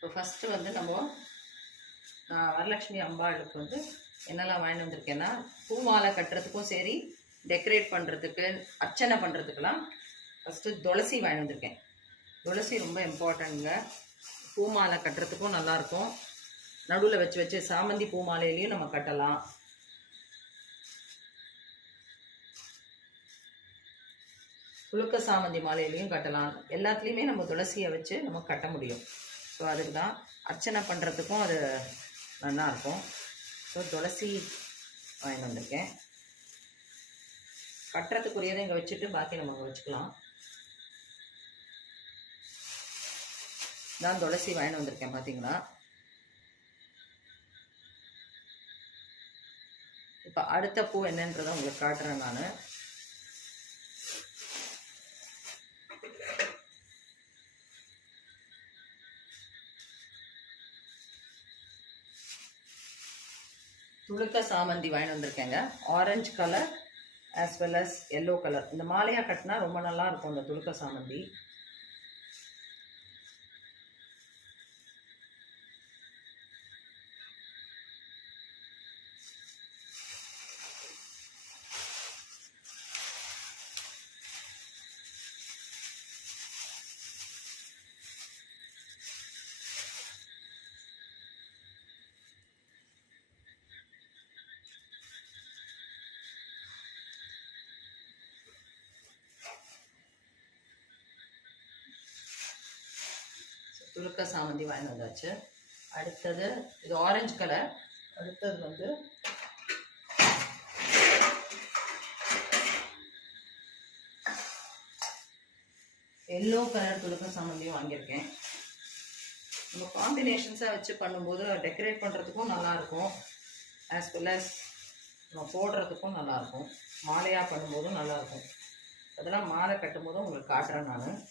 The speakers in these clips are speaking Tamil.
இப்போ ஃபஸ்ட்டு வந்து நான் வரலட்சுமி அம்பாளுக்கு வந்து என்னெல்லாம் வாங்கிட்டு வந்திருக்கேன்னா, பூ மாலை கட்டுறதுக்கும் சரி, டெக்கரேட் பண்ணுறதுக்கு, அர்ச்சனை பண்ணுறதுக்கெல்லாம் ஃபஸ்ட்டு துளசி வாங்கிட்டு வந்திருக்கேன். துளசி ரொம்ப இம்பார்ட்டண்ட்டுங்க. பூ மாலை கட்டுறதுக்கும் நல்லாயிருக்கும். நடுவில் வச்சு வச்சு சாமந்தி பூ மாலையிலையும் நம்ம கட்டலாம். புழுக்க சாமந்தி மாலையிலையும் கட்டலாம். எல்லாத்துலேயுமே நம்ம துளசியை வச்சு நம்ம கட்ட முடியும். ஸோ அதுக்கு தான் அர்ச்சனை பண்ணுறதுக்கும் அது நல்லாயிருக்கும். ஸோ துளசி வாங்கிட்டு வந்திருக்கேன். கட்டுறதுக்குரியதை இங்கே வச்சுட்டு பாக்கி நம்ம அங்கே வச்சுக்கலாம். நான் துளசி வாங்கிட்டு வந்திருக்கேன். பார்த்தீங்களா? இப்போ அடுத்த பூ என்னன்றதை உங்களுக்கு காட்டுறேன் நான். துளுக்க சாமந்தி வாங்கிட்டு வந்திருக்கேங்க. Orange colour as well as yellow colour. இந்த மாலையாக கட்டினா ரொம்ப நல்லா இருக்கும் இந்த துளுக்க சாமந்தி. துளுக்க சாமந்தி வாங்கிட்டு வந்தாச்சு. அடுத்தது இது ஆரஞ்சு கலர். அடுத்தது வந்து எல்லோ கலர் துளுக்க சாமந்தியும் வாங்கியிருக்கேன். நம்ம காம்பினேஷன்ஸாக வச்சு பண்ணும்போது டெக்கரேட் பண்ணுறதுக்கும் நல்லாயிருக்கும், ஆஸ் வெல் அஸ் நம்ம போடுறதுக்கும் நல்லாயிருக்கும். மாலையாக பண்ணும்போதும் நல்லாயிருக்கும். அதெல்லாம் மாலை கட்டும்போதும் உங்களுக்கு காட்டுறேன் நான்.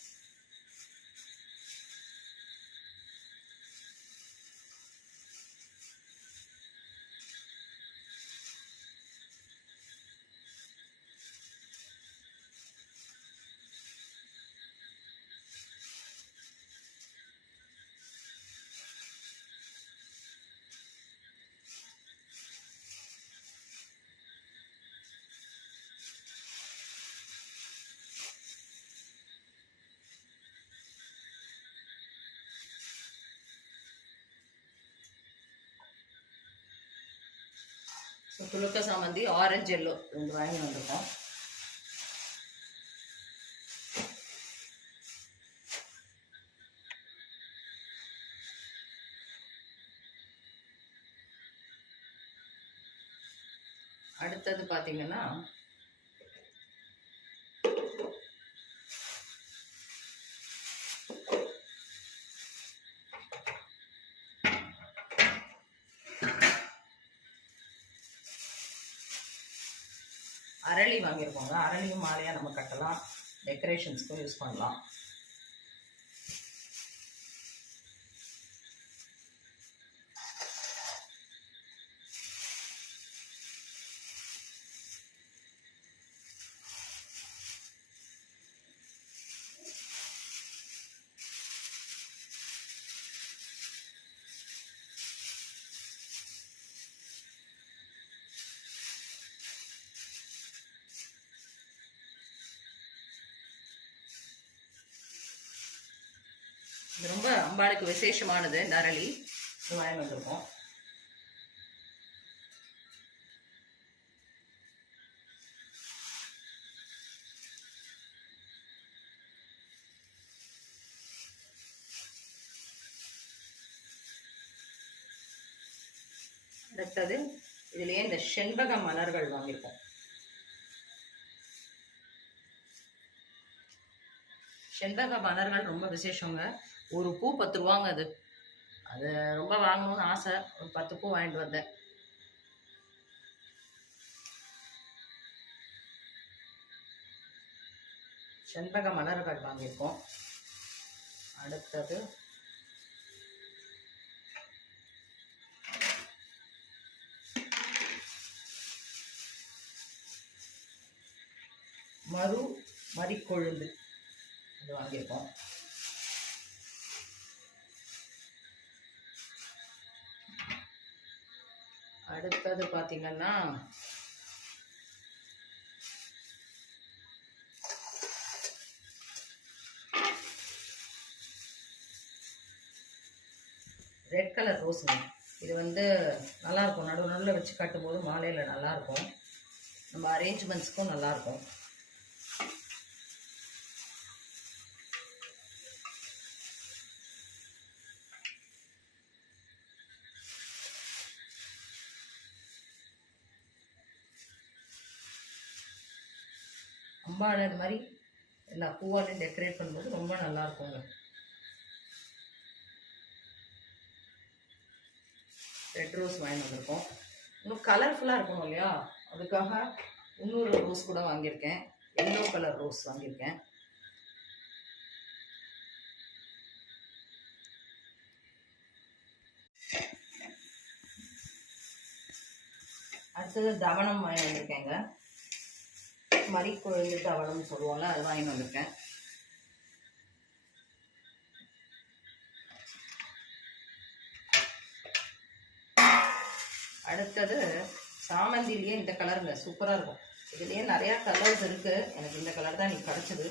துளுக்க சாமந்தி ஆரஞ்சு எல்லோ ரெண்டு வாங்கி வந்திருக்கோம். அடுத்தது பார்த்தீங்கன்னா அரளி வாங்கியிருக்கோங்க. அரளியும் மாலையாக நம்ம கட்டலாம், டெக்கரேஷன்ஸ்க்கும் யூஸ் பண்ணலாம். இது ரொம்ப அம்பாளுக்கு விசேஷமானது. இந்த அரளி வாங்கி வந்திருக்கோம். அடுத்தது இதுலயே இந்த செண்பக மலர்கள் வாங்கியிருக்கோம். செண்பக மலர்கள் ரொம்ப விசேஷங்க. ஒரு பூ 10 ரூபாங்க. அது ரொம்ப வாங்கணும்னு ஆசை. ஒரு 10 பூ வாங்கிட்டு வந்தேன். செண்பக மலர்கள் வாங்கியிருக்கோம். அடுத்தது மறிக்கொழுந்து அது வாங்கியிருக்கோம். அடுத்தது பார்த்தீங்கன்னா ரெட் கலர் ரோஸுங்க. இது வந்து நல்லாயிருக்கும், நடுவில் வச்சு கட்டும்போது மாலையில் நல்லாயிருக்கும், நம்ம அரேஞ்ச்மெண்ட்ஸ்க்கும் நல்லாயிருக்கும். அம்பாளை இது மாதிரி எல்லா பூவாலையும் டெக்கரேட் பண்ணும்போது ரொம்ப நல்லாயிருக்குங்க. ரெட் ரோஸ் வாங்கி வந்திருக்கோம். இன்னும் கலர்ஃபுல்லாக இருக்கணும் இல்லையா, அதுக்காக இன்னொரு ரோஸ் கூட வாங்கியிருக்கேன். எல்லோ கலர் ரோஸ் வாங்கியிருக்கேன். அடுத்தது தவணம் வாங்கி வந்திருக்கேங்க. மறி கொழுந்து தவணம்னு சொல்லுவோம்ல, அது வாங்கி வந்திருக்கேன். அடுத்தது சாமந்திலேயே இந்த கலருங்க, சூப்பராக இருக்கும். இதுலேயே நிறையா கலர்ஸ் இருக்குது, எனக்கு இந்த கலர் தான் எனக்கு கிடச்சிது.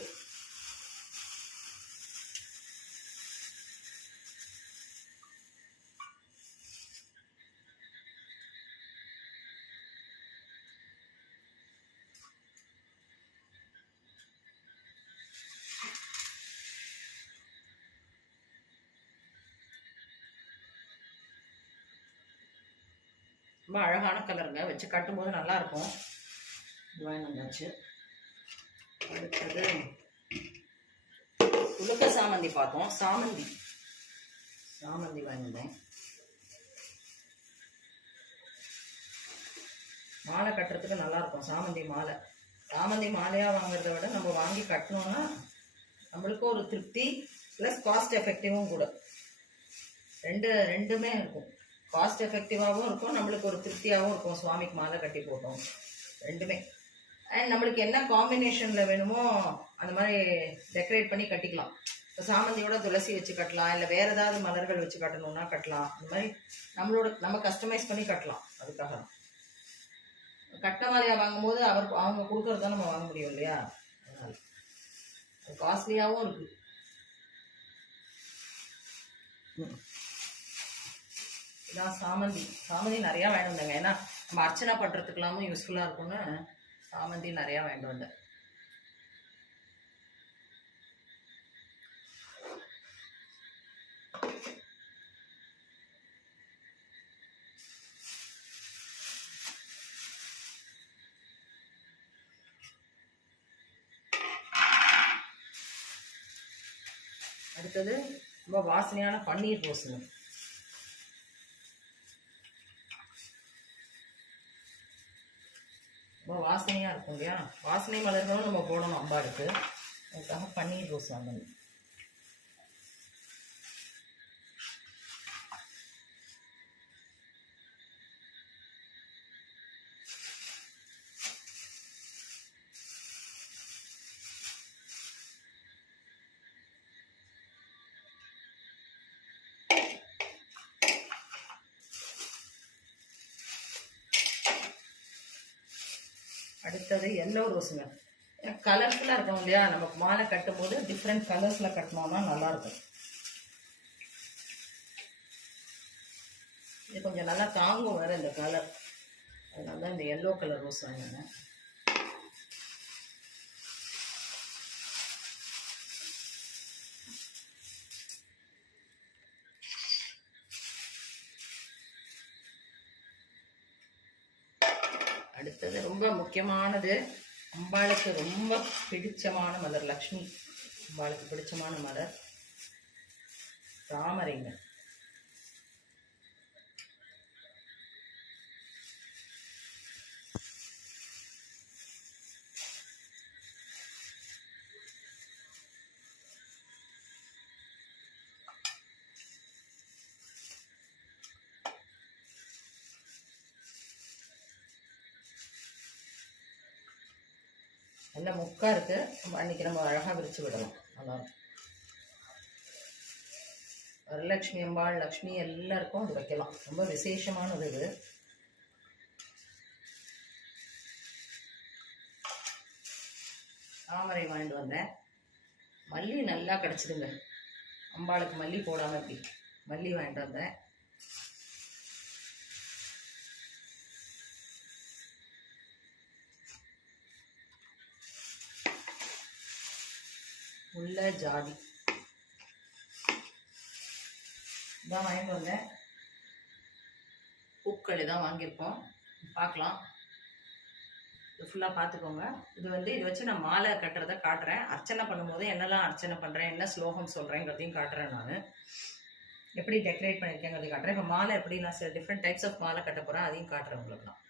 ரொம்ப அழகான கலருங்க, வச்சு கட்டும்போது நல்லாயிருக்கும். வாங்கி வந்தாச்சு. அடுத்தது உலக்க சாமந்தி பார்த்தோம். சாமந்தி வாங்கி வந்தேன். மாலை கட்டுறதுக்கு நல்லாயிருக்கும் சாமந்தி மாலை. சாமந்தி மாலையாக வாங்குறத விட நம்ம வாங்கி கட்டினோன்னா நம்மளுக்கும் ஒரு திருப்தி, ப்ளஸ் காஸ்ட் எஃபெக்டிவும் கூட. ரெண்டுமே இருக்கும். காஸ்ட் எஃபெக்டிவாகவும் இருக்கும், நம்மளுக்கு ஒரு திருப்தியாகவும் இருக்கும். சுவாமிக்கு மாலை கட்டி போட்டோம், ரெண்டுமே. அண்ட் நம்மளுக்கு என்ன காம்பினேஷனில் வேணுமோ அந்த மாதிரி டெக்கரேட் பண்ணி கட்டிக்கலாம். இப்போ சாமந்தியோட துளசி வச்சு கட்டலாம், இல்லை வேறு ஏதாவது மலர்கள் வச்சு கட்டணும்னா கட்டலாம். அந்த மாதிரி நம்ம கஸ்டமைஸ் பண்ணி கட்டலாம். அதுக்காக தான் கட்டின மாலையாக வாங்கும்போது அவங்க கொடுக்கறது தான் நம்ம வாங்க முடியும் இல்லையா, அதனால் அது காஸ்ட்லியாகவும் இருக்குது. இதான் சாமந்தி நிறையா வாங்கிட்டு வந்தேங்க. ஏன்னா நம்ம அர்ச்சனை பண்ணுறதுக்கெல்லாமும் யூஸ்ஃபுல்லாக இருக்கும்னு சாமந்தி நிறையா வாங்கிட்டு வந்தேன். அடுத்தது ரொம்ப வாசனையான பன்னீர் ரோஸுங்க. ரொம்ப வாசனையாக இருக்கும் இல்லையா, வாசனை மலர்களும் நம்ம போடணும் அம்பாளுக்கு. அதுக்காக பன்னீர் ரோஸ் வாங்கணும். அடுத்தது எல்லோ ரோஸுங்க. கலர்ஃபுல்லாக இருக்கும் இல்லையா, நமக்கு மாலை கட்டும் போது டிஃப்ரெண்ட் கலர்ஸில் கட்டினோம்னா நல்லாயிருக்கும். இது கொஞ்சம் நல்லா தாங்கும் வேறு இந்த கலர், அதனால தான் இந்த எல்லோ கலர் ரோஸ் வாங்கினேன். அடுத்தது ரொம்ப முக்கியமானது, அம்பாளுக்கு ரொம்ப பிடிச்சமான மலர், லக்ஷ்மி அம்பாளுக்கு பிடிச்சமான மலர் தாமரைங்க. நல்ல முக்கா இருக்கு, அன்னைக்கு நம்ம அழகாக விரிச்சு விடலாம். நல்லா வரலட்சுமி அம்பாள், லக்ஷ்மி எல்லாருக்கும் அது வைக்கலாம். ரொம்ப விசேஷமானது இது. தாமரை வாங்கிட்டு வந்தேன். மல்லி நல்லா கிடச்சிதுங்க. அம்பாளுக்கு மல்லி போடாமல் எப்படி மல்லி வாங்கிட்டு வந்தேன். உள்ள ஜாதி இதான் வாங்கிட்டு வந்தேன். பூக்கள் தான் வாங்கியிருக்கோம். பார்க்கலாம், இது ஃபுல்லாக பார்த்துக்கோங்க. இது வச்சு நான் மாலை கட்டுறதை காட்டுறேன். அர்ச்சனை பண்ணும்போது என்னெல்லாம் அர்ச்சனை பண்ணுறேன், என்ன ஸ்லோகம் சொல்கிறேங்கிறதையும் காட்டுறேன். நான் எப்படி டெக்கரேட் பண்ணியிருக்கேங்கிறதையும் காட்டுறேன். இப்போ மாலை எப்படி நான் சில டிஃப்ரெண்ட் டைப்ஸ் ஆஃப் மாலை கட்ட போகிறேன், அதையும் காட்டுறேன் உங்களுக்கு நான்.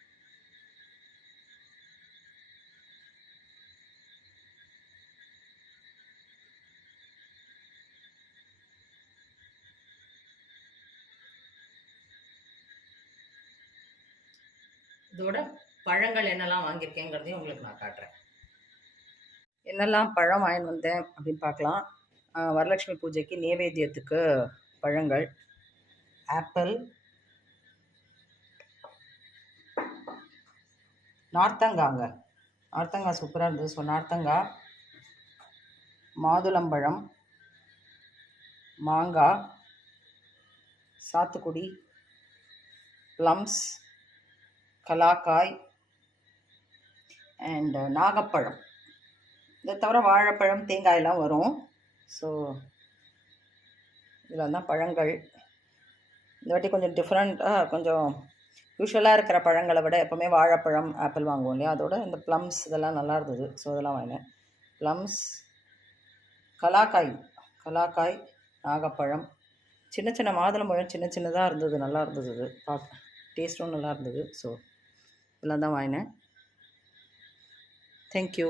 இதோட பழங்கள் என்னெல்லாம் வாங்கியிருக்கேங்கிறதையும் உங்களுக்கு நான் காட்டுறேன். என்னெல்லாம் பழம் வாங்கிட்டு வந்தேன் அப்படின்னு பார்க்கலாம். வரலட்சுமி பூஜைக்கு நேவேத்தியத்துக்கு பழங்கள், ஆப்பிள், நார்த்தங்காய் சூப்பராக இருந்தது. ஸோ நார்த்தங்காய், மாதுளம்பழம், மாங்காய், சாத்துக்குடி, ப்ளம்ஸ், கலாக்காய் அண்ட் நாகப்பழம். இதை தவிர வாழைப்பழம், தேங்காயெல்லாம் வரும். ஸோ இதில் தான் பழங்கள். இந்த வாட்டி கொஞ்சம் டிஃப்ரெண்ட்டாக, கொஞ்சம் யூஸ்வலாக இருக்கிற பழங்களை விட எப்போவுமே வாழைப்பழம், ஆப்பிள் வாங்குவோம் இல்லையா, அதோட இந்த ப்ளம்ஸ் இதெல்லாம் நல்லா இருந்தது. ஸோ இதெல்லாம் வாங்கினேன். ப்ளம்ஸ், கலாக்காய், நாகப்பழம், சின்ன சின்ன மாதுளம்பழம் சின்ன சின்னதாக இருந்தது, நல்லா இருந்தது. இது பார்க்க டேஸ்ட்டும் நல்லா இருந்தது. ஸோ இதெல்லாம் தான் வாங்கினேன். தேங்க்யூ.